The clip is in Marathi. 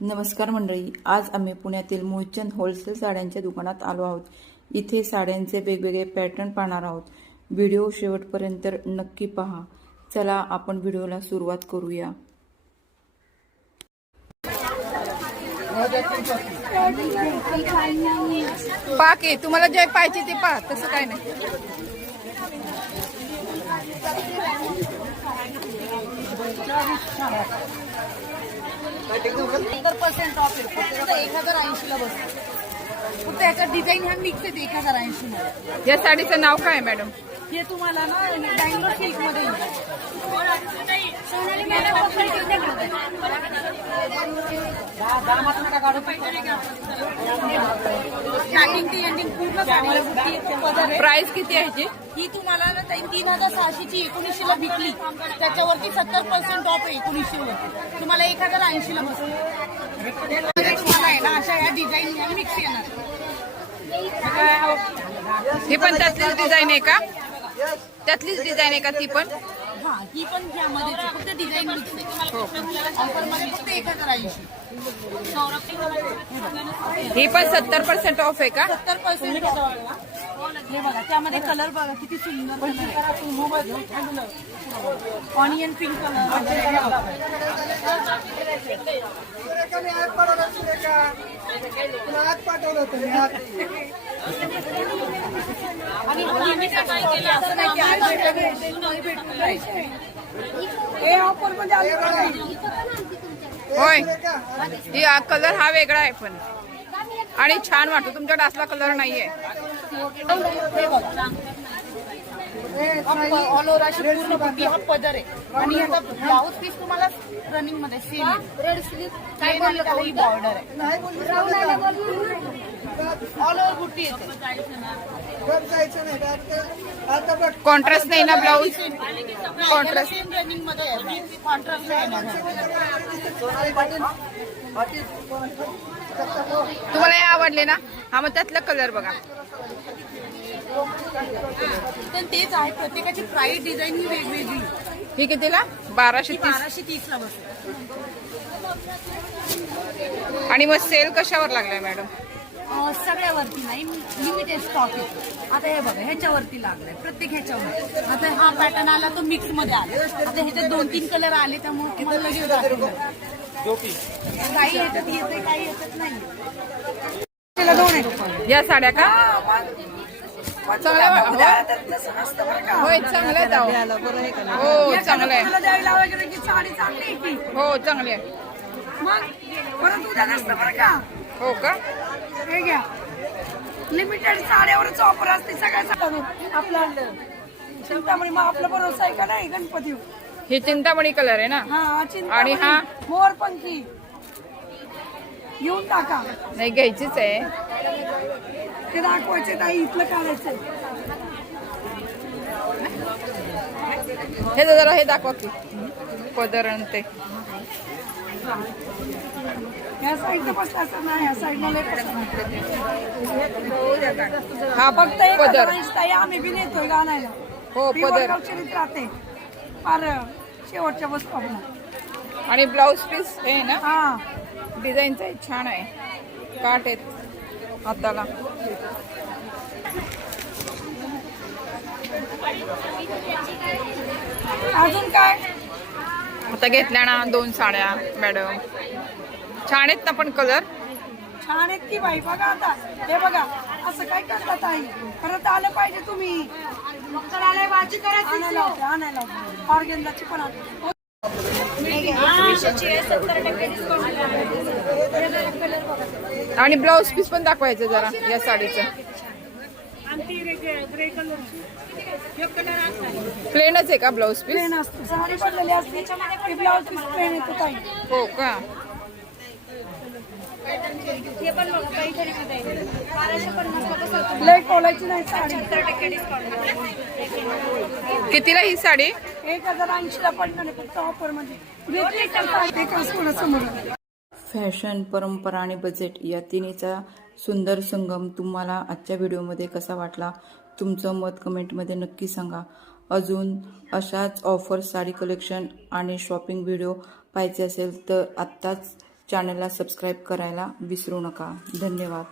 नमस्कार मंडळी, आज आम्ही पुण्यातील मूळचंद होलसेल साड्यांच्या दुकानात आलो आहोत। इथे साड्यांचे वेगवेगळे पॅटर्न पाहणार आहोत। व्हिडिओ शेवटपर्यंत नक्की पहा। चला आपण व्हिडिओला सुरुवात करूया। पाके तुम्हाला जे पाहिजे ते पहा, तसं काय नाही। ऑफ आहे फक्त 1080 ला बसतो। फक्त याचा डिझाईन हा मिक्स आहे 1080 मध्ये। या साडीचं नाव काय मॅडम? हे तुम्हाला ना बँगलोर सिल्क मध्ये स्टार्टिंग ते एंडिंग पूर्ण प्राइस किती आहे याची? ही तुम्हाला 3600 ची 1900 ला विकली, त्याच्यावरती 70% ऑफ आहे 1900 वर। तुम्हाला 1080 ला बसतो। तुम्हाला आहे ना अशा या डिझाईन मिक्स येणार। ही पण त्यातलीच डिझाईन आहे का? त्यातलीच डिझाइन आहे का ती पण? हा, ही पण यामध्ये फक्त डिझाईन मिक्स आहे। ऑफर मध्ये फक्त 1080। ही पण 70% ऑफ आहे का? 70% ऑफ। हे बघा, त्यामध्ये कलर बघा किती सुंदर ऑनियन पिंक कलर। आणि ऑफर मध्ये होय, ही कलर हा वेगळा आहे पण, आणि छान वाटतो। तुमच्याकडे असला कलर नाहीये। ऑल ओव्हर अशी पूर्ण बुटी हा पदर आहे। आणि याचा ब्लाउज पीस तुम्हाला रनिंग मध्ये सेम रेड स्लीव काय ही बॉर्डर आहे। ऑल ओव्हर बुटी येते। कॉन्ट्रास्ट नाही ना ब्लाऊज? कॉन्ट्रास्ट सेम रनिंग मध्ये आहे, कॉन्ट्रास्ट तुम्हाला हे आवडले ना? हा, मग त्यातला कलर बघा। पण तेच आहे, प्रत्येकाची प्राइस डिझाईन ही वेगवेगळी। ही कितीला? 1230। 1230 ला बसते। आणि मग सेल कशावर लागलाय मॅडम? सगळ्यावरती नाही, लिमिटेड स्टॉक आहे। आता हे बघा, ह्याच्यावरती लागलाय, प्रत्येक ह्याच्यावर। आता हा पॅटर्न आला तो मिक्स मध्ये आला। आता ह्याच्यात 2-3 कलर आले, त्यामुळे तुम्हाला लगेच दाखवलं। काही ह्याच्यात येते, काही ह्याच्यात नाही। त्याला 2 आहेत या साड्या का? चांगल्या होय, चांगल्या जाऊ। हो, चांगलं आहे। द्यायला वगैरे की साडी चांगली आहे की? हो, चांगली आहे। मग परत उद्या नसतं बरं का? हो का? हे घ्या, लिमिटेड साड्यावरच ऑफर असते सगळ्या। आपला चिंतामणी मग आपला भरोसा आहे का नाही गणपती? ही चिंतामणी कलर आहे ना? हा, आणि हा मोरपंखी घेऊन टाका। नाही, घ्यायचीच आहे। ते दाखवायचे ताई, इथलं काढायचंय। हे जरा हे दाखवा की पदर आणि ते। या साईडला बसला असं नाही, या साईडला लय हा, फक्त एक पदर। ताई आम्ही बी नेतोय गाण्याला। हो, पदर राहते फार शेवटच्या बस स्टॉपला। आणि ब्लाउज पीस हे ना, हा, डिझाईनचा छान आहे। काट आहेत हाताला। अजून काय? आता घेतल्या ना 2 साड्या मॅडम, छान आहेत ना पण कलर? छान आहेत की बाई। बघा आता, हे बघा, असं काय करतात आई? परत आलं पाहिजे तुम्ही। आणायला ऑर्गेन्झाची पण आणि ब्लाउज पीस पण दाखवायचं जरा या साडीचं। प्लेनच आहे का ब्लाउज पीस? प्लेन असते, साडी पडलेली असते, ब्लाउज पीस प्लेन येतो ताई। हो का? लय खोलायची नाही साडी। कितीला ही साडी? 1080 ला पडणार फक्त ऑफर मध्ये। घेतली तर साडी थोडं समोर। फॅशन, परंपरा आणि बजेट या तिन्हीचा सुंदर संगम तुम्हाला आजच्या व्हिडिओमध्ये कसा वाटला? तुमचं मत कमेंटमध्ये नक्की सांगा। अजून अशाच ऑफर, साडी कलेक्शन आणि शॉपिंग व्हिडिओ पाहायचे असेल तर आत्ताच चॅनलला सबस्क्राईब करायला विसरू नका. धन्यवाद.